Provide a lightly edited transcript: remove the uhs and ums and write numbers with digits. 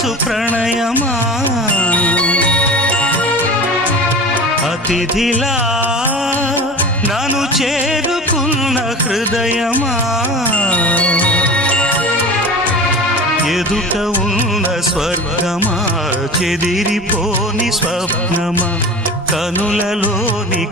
పంచు ప్రణయమా అతిథిలా నన్ను చేరుకున్న హృదయమా ఎదుట ఉన్న స్వర్గమా చెదిరిపోని స్వప్నమా కనులలోని